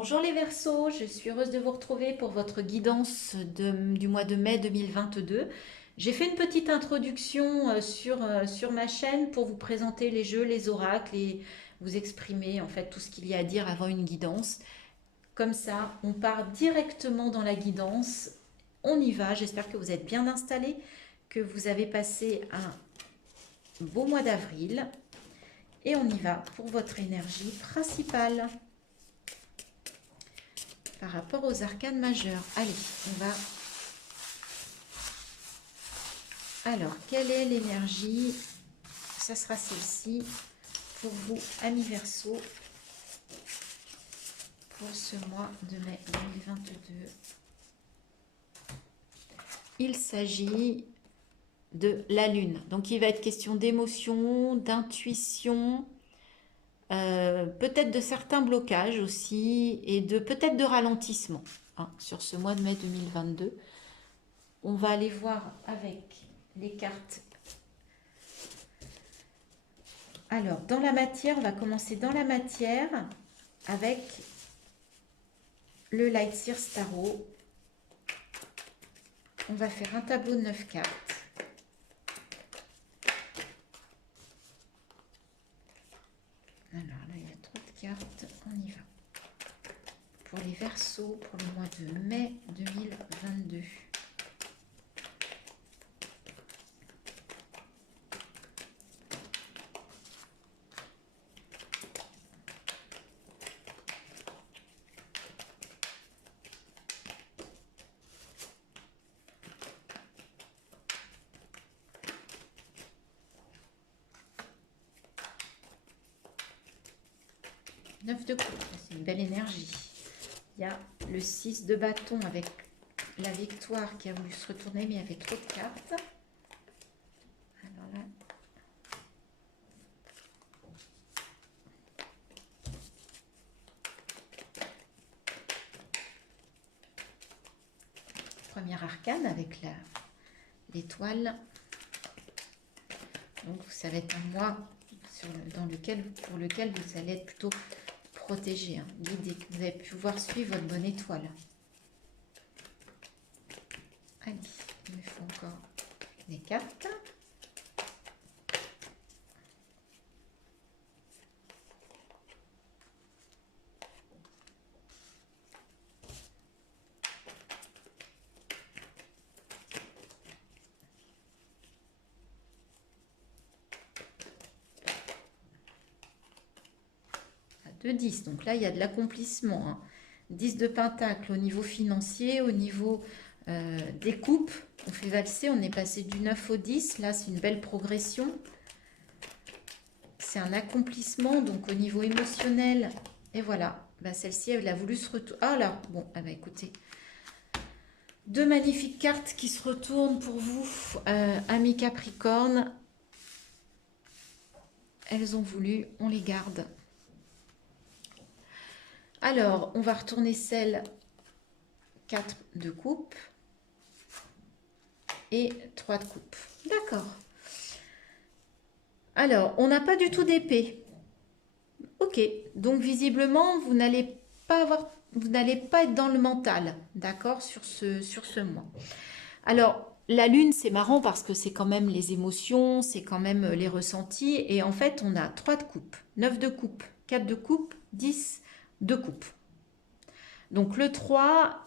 Bonjour les Verseaux, je suis heureuse de vous retrouver pour votre guidance du mois de mai 2022. J'ai fait une petite introduction sur ma chaîne pour vous présenter les jeux, les oracles et vous exprimer en fait tout ce qu'il y a à dire avant une guidance. Comme ça, on part directement dans la guidance. On y va, j'espère que vous êtes bien installés, que vous avez passé un beau mois d'avril et on y va pour votre énergie principale. Par rapport aux arcanes majeurs. Allez, on va... Alors, quelle est l'énergie? Ça sera celle-ci pour vous, amis Verseaux, pour ce mois de mai 2022. Il s'agit de la Lune. Donc, il va être question d'émotion, d'intuition, peut-être de certains blocages aussi, et de peut-être de ralentissement sur ce mois de mai 2022. On va aller voir avec les cartes. Alors, dans la matière, on va commencer dans la matière avec le Light Seer Tarot. On va faire un tableau de 9 cartes. Alors là, il y a trop de cartes. On y va. Pour les Verseaux, pour le mois de mai 2022. Neuf de coupe, c'est une belle énergie. Il y a le 6 de bâton avec la victoire qui a voulu se retourner, mais il y avait trop de cartes. Alors là, première arcane avec l'étoile. Donc ça va être un mois pour lequel vous allez être plutôt protégé, guidé. Vous allez pouvoir suivre votre bonne étoile. Allez, il me faut encore des cartes. De 10, donc là il y a de l'accomplissement. 10 de pentacle au niveau financier, au niveau des coupes, on fait valser, on est passé du 9 au 10, là c'est une belle progression. C'est un accomplissement, donc au niveau émotionnel, et voilà, celle-ci elle a voulu se retourner. Ah là, bon, écoutez, deux magnifiques cartes qui se retournent pour vous, amis Capricorne. Elles ont voulu, on les garde. Alors, on va retourner celle 4 de coupe et 3 de coupe. D'accord. Alors, on n'a pas du tout d'épée. Ok, donc visiblement, vous n'allez pas être dans le mental, d'accord, sur ce mois. Alors, la lune, c'est marrant parce que c'est quand même les émotions, c'est quand même les ressentis. Et en fait, on a 3 de coupe, 9 de coupe, 4 de coupe, 10 de coupe. Donc le 3,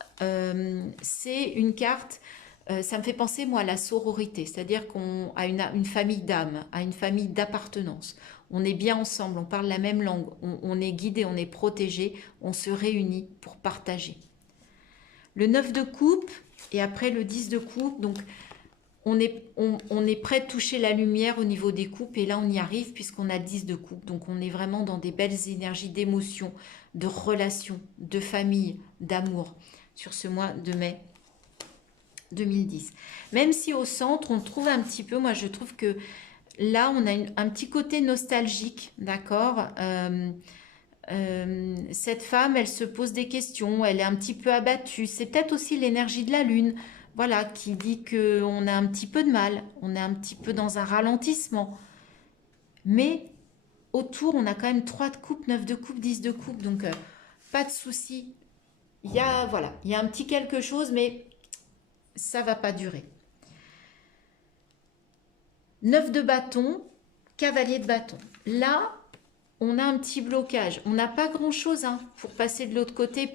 c'est une carte, ça me fait penser moi à la sororité, c'est-à-dire qu'on a une famille d'âme, à une famille d'appartenance. On est bien ensemble, on parle la même langue, on est guidé, on est protégé, on se réunit pour partager. Le 9 de coupe et après le 10 de coupe, donc on est prêt de toucher la lumière au niveau des coupes et là on y arrive puisqu'on a 10 de coupe. Donc on est vraiment dans des belles énergies d'émotion, de relation, de famille, d'amour sur ce mois de mai 2010. Même si au centre on trouve un petit peu, moi je trouve que là on a un petit côté nostalgique, d'accord. Cette femme, elle se pose des questions, elle est un petit peu abattue. C'est peut-être aussi l'énergie de la lune, voilà, qui dit qu'on a un petit peu de mal, on est un petit peu dans un ralentissement. Mais autour, on a quand même 3 de coupe, 9 de coupe, 10 de coupe. Donc, pas de souci. Voilà, il y a un petit quelque chose, mais ça va pas durer. 9 de bâton, cavalier de bâton. Là, on a un petit blocage. On n'a pas grand-chose pour passer de l'autre côté.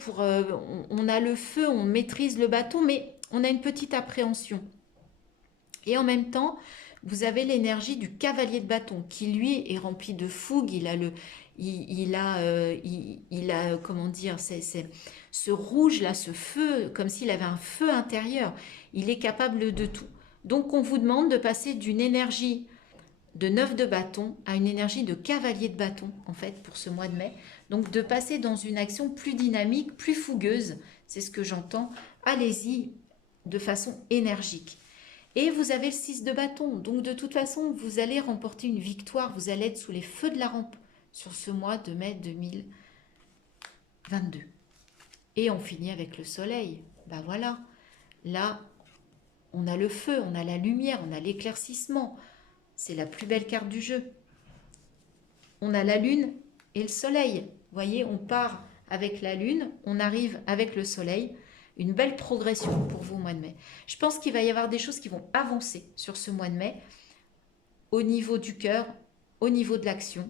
On a le feu, on maîtrise le bâton, mais on a une petite appréhension. Et en même temps, vous avez l'énergie du cavalier de bâton qui, lui, est rempli de fougue. Comment dire, ce rouge là, ce feu, comme s'il avait un feu intérieur. Il est capable de tout. Donc, on vous demande de passer d'une énergie de 9 de bâton à une énergie de cavalier de bâton, en fait, pour ce mois de mai. Donc, de passer dans une action plus dynamique, plus fougueuse. C'est ce que j'entends. Allez-y de façon énergique. Et vous avez le 6 de bâton. Donc, de toute façon, vous allez remporter une victoire. Vous allez être sous les feux de la rampe sur ce mois de mai 2022. Et on finit avec le soleil. Ben voilà. Là, on a le feu, on a la lumière, on a l'éclaircissement. C'est la plus belle carte du jeu. On a la lune et le soleil. Vous voyez, on part avec la lune, on arrive avec le soleil. Une belle progression pour vous au mois de mai. Je pense qu'il va y avoir des choses qui vont avancer sur ce mois de mai, au niveau du cœur, au niveau de l'action.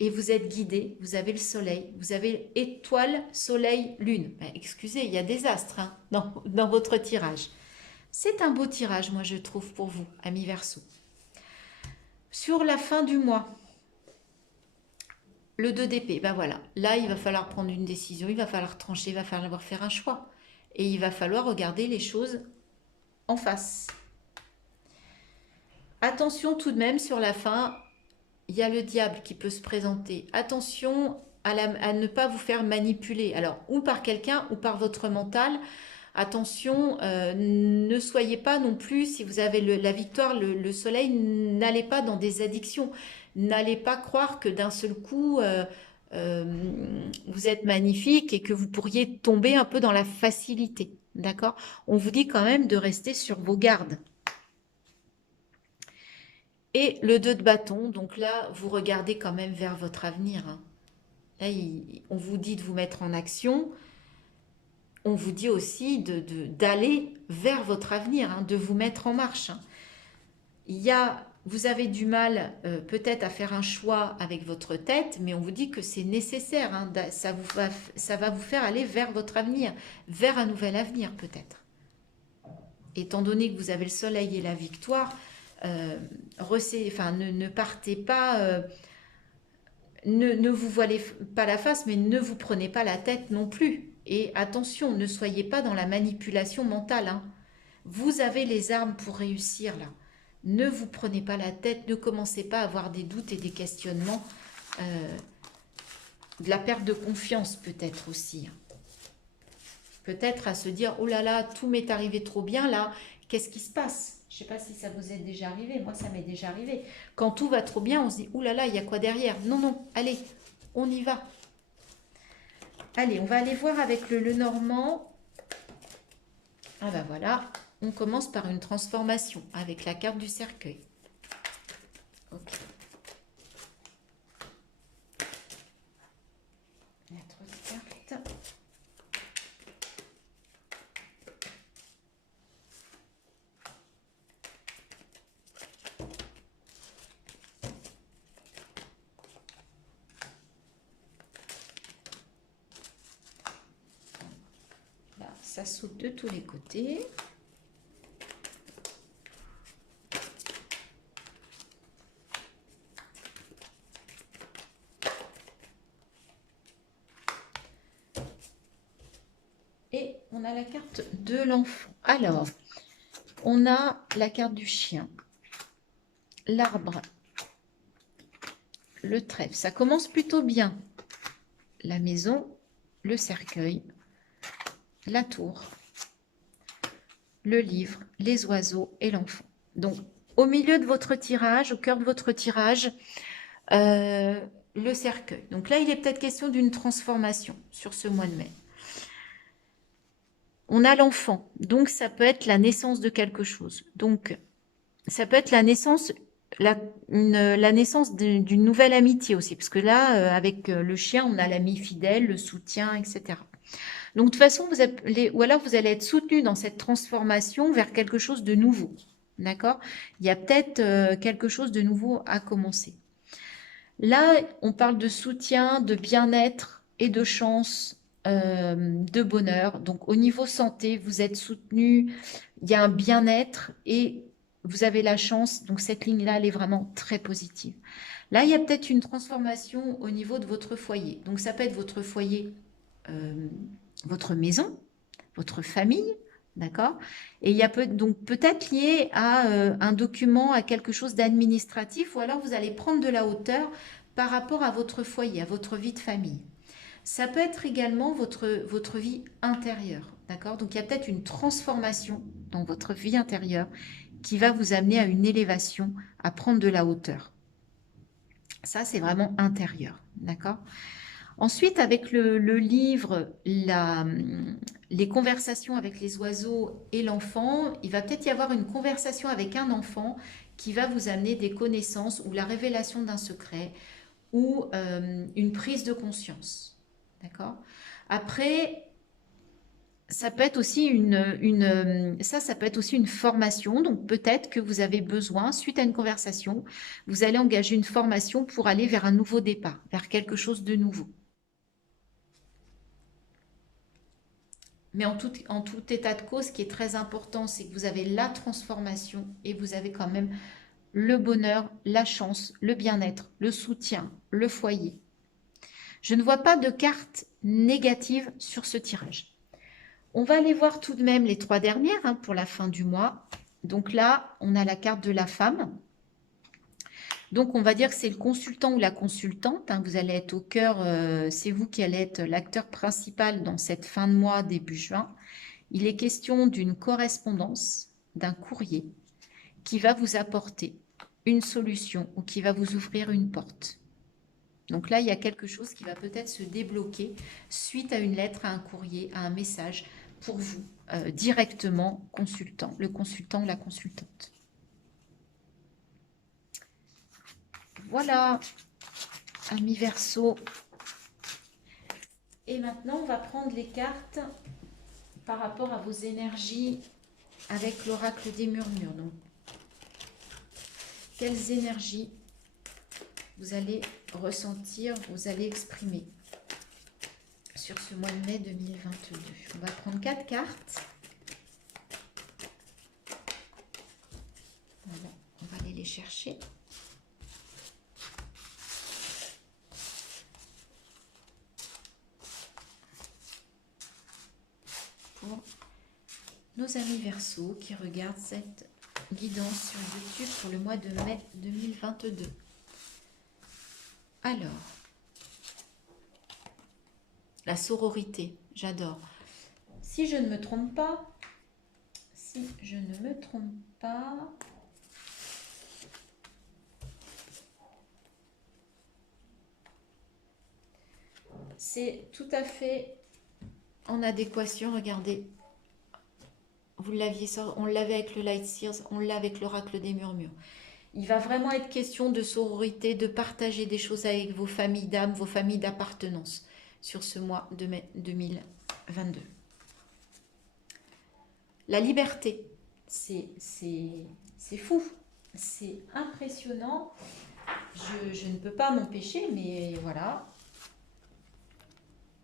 Et vous êtes guidé, vous avez le soleil, vous avez étoile, soleil, lune. Ben, excusez, il y a des astres dans votre tirage. C'est un beau tirage, moi je trouve, pour vous, amis Verseau. Sur la fin du mois, le 2 d'épée, ben voilà, là il va falloir prendre une décision, il va falloir trancher, il va falloir faire un choix. Et il va falloir regarder les choses en face. Attention tout de même sur la fin, il y a le diable qui peut se présenter. Attention à ne pas vous faire manipuler, alors ou par quelqu'un ou par votre mental. Attention, ne soyez pas non plus, si vous avez la victoire, le soleil, n'allez pas dans des addictions. N'allez pas croire que d'un seul coup, vous êtes magnifique et que vous pourriez tomber un peu dans la facilité. D'accord? On vous dit quand même de rester sur vos gardes. Et le 2 de bâton, donc là, vous regardez quand même vers votre avenir. Là, on vous dit de vous mettre en action. On vous dit aussi d'aller vers votre avenir, de vous mettre en marche. Vous avez du mal peut-être à faire un choix avec votre tête, mais on vous dit que c'est nécessaire. Ça va vous faire aller vers votre avenir, vers un nouvel avenir peut-être. Étant donné que vous avez le soleil et la victoire, ne partez pas, ne vous voilez pas la face, mais ne vous prenez pas la tête non plus. Et attention, ne soyez pas dans la manipulation mentale. Vous avez les armes pour réussir là. Ne vous prenez pas la tête, ne commencez pas à avoir des doutes et des questionnements. De la perte de confiance peut-être aussi. Peut-être à se dire, oh là là, tout m'est arrivé trop bien là, qu'est-ce qui se passe? Je ne sais pas si ça vous est déjà arrivé, moi ça m'est déjà arrivé. Quand tout va trop bien, on se dit, oh là là, il y a quoi derrière? Non, non, allez, on y va. Allez, on va aller voir avec le Normand. Ah ben voilà, on commence par une transformation avec la carte du cercueil. Ok. Notre carte. Là, ça saute de tous les côtés. Et on a la carte de l'enfant. Alors, on a la carte du chien, l'arbre, le trèfle. Ça commence plutôt bien. La maison, le cercueil, la tour, le livre, les oiseaux et l'enfant. Donc, au milieu de votre tirage, au cœur de votre tirage, le cercueil. Donc là, il est peut-être question d'une transformation sur ce mois de mai. On a l'enfant, donc ça peut être la naissance de quelque chose. Donc, ça peut être la naissance la naissance d'une nouvelle amitié aussi, parce que là, avec le chien, on a l'ami fidèle, le soutien, etc. Donc, de toute façon, ou alors vous allez être soutenu dans cette transformation vers quelque chose de nouveau. D'accord? Il y a peut-être quelque chose de nouveau à commencer. Là, on parle de soutien, de bien-être et de chance, de bonheur. Donc, au niveau santé, vous êtes soutenu, il y a un bien-être et vous avez la chance. Donc, cette ligne-là, elle est vraiment très positive. Là, il y a peut-être une transformation au niveau de votre foyer. Donc, ça peut être votre foyer, euh, votre maison, votre famille, d'accord? Et il y a donc peut-être lié à un document, à quelque chose d'administratif, ou alors vous allez prendre de la hauteur par rapport à votre foyer, à votre vie de famille. Ça peut être également votre vie intérieure, d'accord? Donc il y a peut-être une transformation dans votre vie intérieure qui va vous amener à une élévation, à prendre de la hauteur. Ça, c'est vraiment intérieur, d'accord? Ensuite, avec le livre, les conversations avec les oiseaux et l'enfant, il va peut-être y avoir une conversation avec un enfant qui va vous amener des connaissances ou la révélation d'un secret ou une prise de conscience. D'accord? Après, ça peut être aussi ça peut être aussi une formation. Donc peut-être que vous avez besoin, suite à une conversation, vous allez engager une formation pour aller vers un nouveau départ, vers quelque chose de nouveau. Mais en tout état de cause, ce qui est très important, c'est que vous avez la transformation et vous avez quand même le bonheur, la chance, le bien-être, le soutien, le foyer. Je ne vois pas de carte négative sur ce tirage. On va aller voir tout de même les 3 dernières pour la fin du mois. Donc là, on a la carte de la femme. Donc, on va dire que c'est le consultant ou la consultante. Vous allez être au cœur, c'est vous qui allez être l'acteur principal dans cette fin de mois, début juin. Il est question d'une correspondance, d'un courrier qui va vous apporter une solution ou qui va vous ouvrir une porte. Donc là, il y a quelque chose qui va peut-être se débloquer suite à une lettre, à un courrier, à un message pour vous, directement, consultant, le consultant ou la consultante. Voilà, amis Verseau. Et maintenant, on va prendre les cartes par rapport à vos énergies avec l'oracle des murmures. Donc, quelles énergies vous allez ressentir, vous allez exprimer sur ce mois de mai 2022. On va prendre 4 cartes. Voilà, on va aller les chercher. Pour nos amis Verseau qui regardent cette guidance sur YouTube pour le mois de mai 2022. Alors, la sororité, j'adore. Si je ne me trompe pas, c'est tout à fait en adéquation. Regardez, vous l'aviez, on l'avait avec le Light Seers, on l'a avec l'oracle des murmures. Il va vraiment être question de sororité, de partager des choses avec vos familles d'âme, vos familles d'appartenance sur ce mois de mai 2022. La liberté, c'est fou, c'est impressionnant. Je ne peux pas m'empêcher, mais voilà.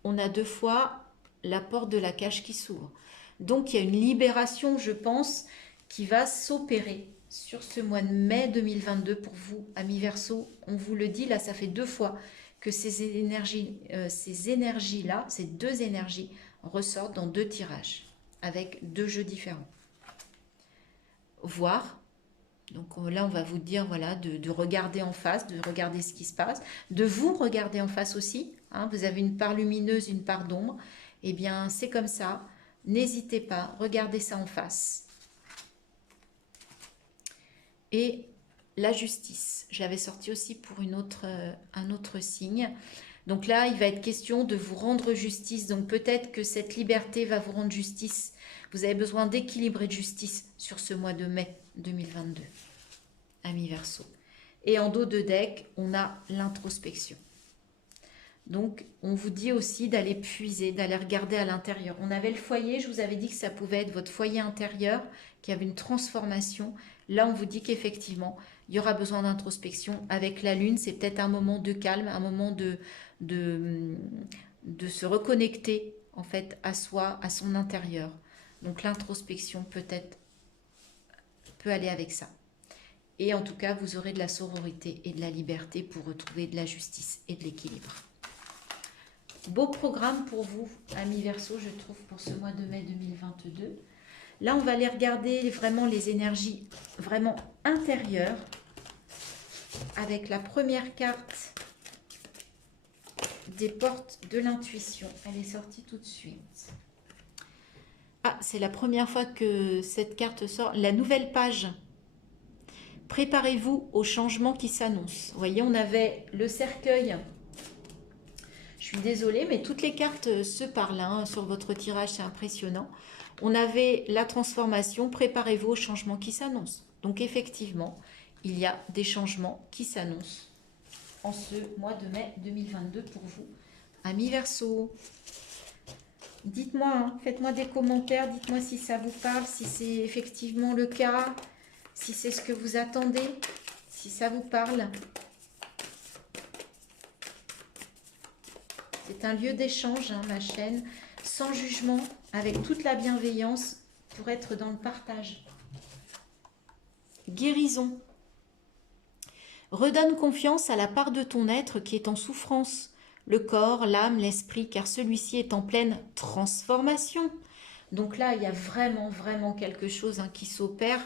On a 2 fois la porte de la cage qui s'ouvre. Donc il y a une libération, je pense, qui va s'opérer sur ce mois de mai 2022 pour vous, amis Verseau. On vous le dit, là, ça fait 2 fois que ces énergies-là, ces 2 énergies ressortent dans 2 tirages, avec 2 jeux différents. Voir, donc là, on va vous dire voilà, de regarder en face, de regarder ce qui se passe, de vous regarder en face aussi. Vous avez une part lumineuse, une part d'ombre. Eh bien, c'est comme ça. N'hésitez pas, regardez ça en face. Et la justice, je l'avais sorti aussi pour un autre signe. Donc là, il va être question de vous rendre justice. Donc peut-être que cette liberté va vous rendre justice. Vous avez besoin d'équilibre et de justice sur ce mois de mai 2022. Amis Verseau. Et en dos de deck, on a l'introspection. Donc, on vous dit aussi d'aller puiser, d'aller regarder à l'intérieur. On avait le foyer, je vous avais dit que ça pouvait être votre foyer intérieur, qui avait une transformation. Là, on vous dit qu'effectivement, il y aura besoin d'introspection. Avec la lune, c'est peut-être un moment de calme, un moment de se reconnecter, en fait, à soi, à son intérieur. Donc, l'introspection peut-être peut aller avec ça. Et en tout cas, vous aurez de la sororité et de la liberté pour retrouver de la justice et de l'équilibre. Beau programme pour vous, amis Verseau, je trouve, pour ce mois de mai 2022. Là, on va aller regarder vraiment les énergies vraiment intérieures avec la première carte des portes de l'intuition. Elle est sortie tout de suite. Ah, c'est la première fois que cette carte sort. La nouvelle page. Préparez-vous au changement qui s'annonce. Vous voyez, on avait le cercueil. Je suis désolée, mais toutes les cartes se parlent hein, sur votre tirage, c'est impressionnant. On avait la transformation, préparez-vous au changement qui s'annonce. Donc effectivement, il y a des changements qui s'annoncent en ce mois de mai 2022 pour vous, amis Verseau. Dites-moi, hein, faites-moi des commentaires, dites-moi si ça vous parle, si c'est effectivement le cas, si c'est ce que vous attendez, si ça vous parle. C'est un lieu d'échange, hein, ma chaîne, sans jugement, avec toute la bienveillance pour être dans le partage. Guérison. Redonne confiance à la part de ton être qui est en souffrance, le corps, l'âme, l'esprit, car celui-ci est en pleine transformation. Donc là, il y a vraiment, vraiment quelque chose hein, qui s'opère.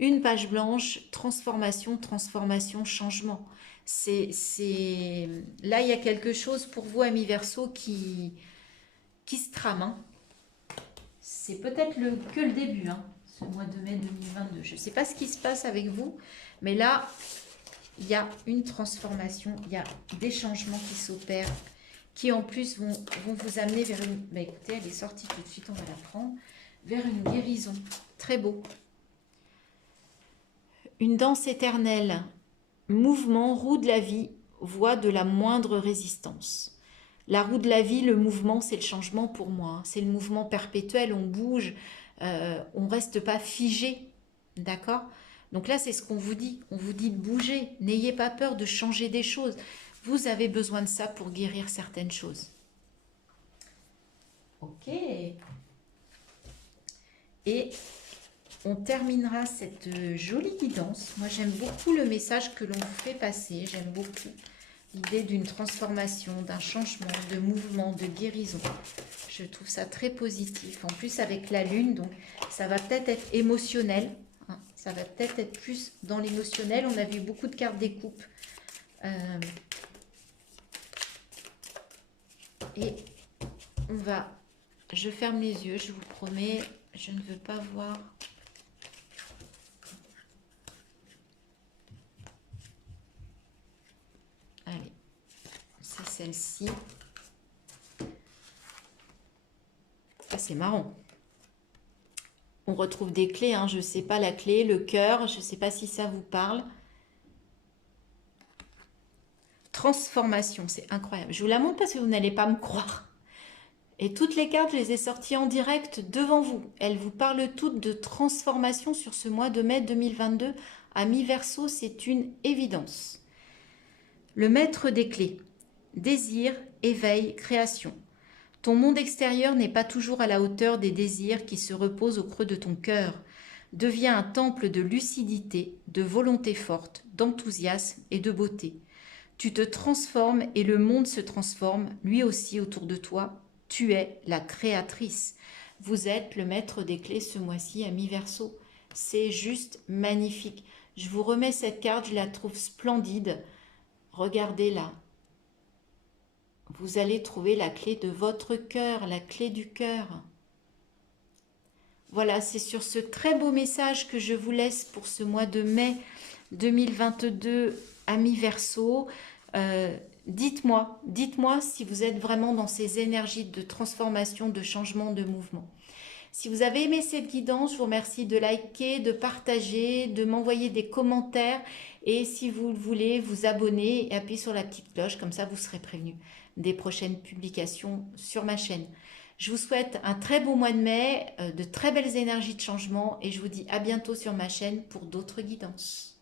Une page blanche, transformation, transformation, changement. Là, il y a quelque chose pour vous, amis Verseau, qui se trame. Hein. C'est peut-être que le début, hein, ce mois de mai 2022. Je ne sais pas ce qui se passe avec vous, mais là, il y a une transformation, il y a des changements qui s'opèrent, qui en plus vont vous amener vers une... Bah, écoutez, elle est sortie tout de suite, on va la prendre. Vers une guérison. Très beau. Une danse éternelle. Mouvement, roue de la vie, voie de la moindre résistance. La roue de la vie, le mouvement, c'est le changement pour moi. Hein. C'est le mouvement perpétuel, on bouge, on ne reste pas figé. D'accord ? Donc là, c'est ce qu'on vous dit. On vous dit de bouger. N'ayez pas peur de changer des choses. Vous avez besoin de ça pour guérir certaines choses. Ok. Et on terminera cette jolie guidance. Moi, j'aime beaucoup le message que l'on vous fait passer. J'aime beaucoup l'idée d'une transformation, d'un changement, de mouvement, de guérison. Je trouve ça très positif. En plus, avec la lune, donc ça va peut-être être émotionnel. Hein, ça va peut-être être plus dans l'émotionnel. On a vu beaucoup de cartes découpes. Et on va... Je ferme les yeux, je vous promets. Je ne veux pas voir... Allez, c'est celle-ci. Ah, c'est marrant. On retrouve des clés, hein. Je ne sais pas la clé, le cœur, je ne sais pas si ça vous parle. Transformation, c'est incroyable. Je vous la montre parce que vous n'allez pas me croire. Et toutes les cartes, je les ai sorties en direct devant vous. Elles vous parlent toutes de transformation sur ce mois de mai 2022. Amis Verseau, c'est une évidence. Le maître des clés. Désir, éveil, création. Ton monde extérieur n'est pas toujours à la hauteur des désirs qui se reposent au creux de ton cœur. Deviens un temple de lucidité, de volonté forte, d'enthousiasme et de beauté. Tu te transformes et le monde se transforme, lui aussi autour de toi. Tu es la créatrice. Vous êtes le maître des clés ce mois-ci, amis Verseau. C'est juste magnifique. Je vous remets cette carte, je la trouve splendide. Regardez-la. Vous allez trouver la clé de votre cœur, la clé du cœur. Voilà, c'est sur ce très beau message que je vous laisse pour ce mois de mai 2022, amis Verseau. Dites-moi si vous êtes vraiment dans ces énergies de transformation, de changement, de mouvement. Si vous avez aimé cette guidance, je vous remercie de liker, de partager, de m'envoyer des commentaires Et si vous le voulez, vous abonner et appuyer sur la petite cloche, comme ça vous serez prévenu des prochaines publications sur ma chaîne. Je vous souhaite un très beau mois de mai, de très belles énergies de changement et je vous dis à bientôt sur ma chaîne pour d'autres guidances.